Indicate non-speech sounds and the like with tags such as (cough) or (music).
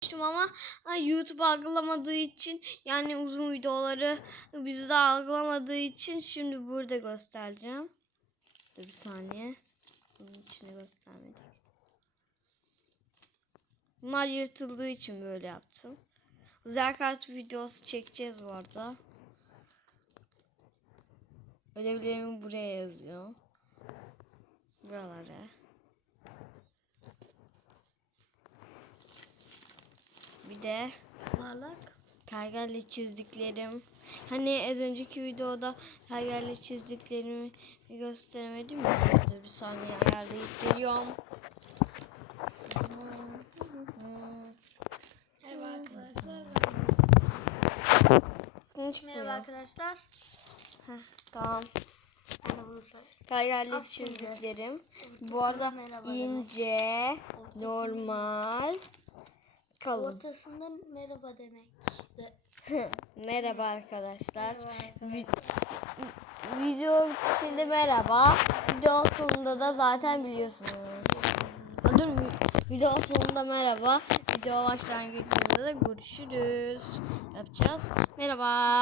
yapmıştım ama YouTube algılamadığı için yani uzun videoları bizde algılamadığı için şimdi burada göstereceğim. Dur bir saniye. Bunun içine göstermedik. Bunlar yırtıldığı için böyle yaptım. Özel kart videosu çekeceğiz bu arada. Ödevlerimi buraya yazıyor. Buralara. Bir de Parlak. pergelle çizdiklerim. Hani az önceki videoda pergelle çizdiklerimi gösteremedim mi? Dur bir saniye ayarlayıp geliyorum. Merhaba arkadaşlar. Sesin çıkmıyor. Merhaba arkadaşlar. Heh, tamam. Pergelle çizdiklerim. Bu arada ince, normal, kalın. Ortasından merhaba demek. De. (laughs) Merhaba arkadaşlar. Merhaba Vi- Video bitişinde merhaba. Video sonunda da zaten biliyorsunuz. Ha, Dur vi- video sonunda merhaba. Video başlangıcında da görüşürüz. Yapacağız. Merhaba.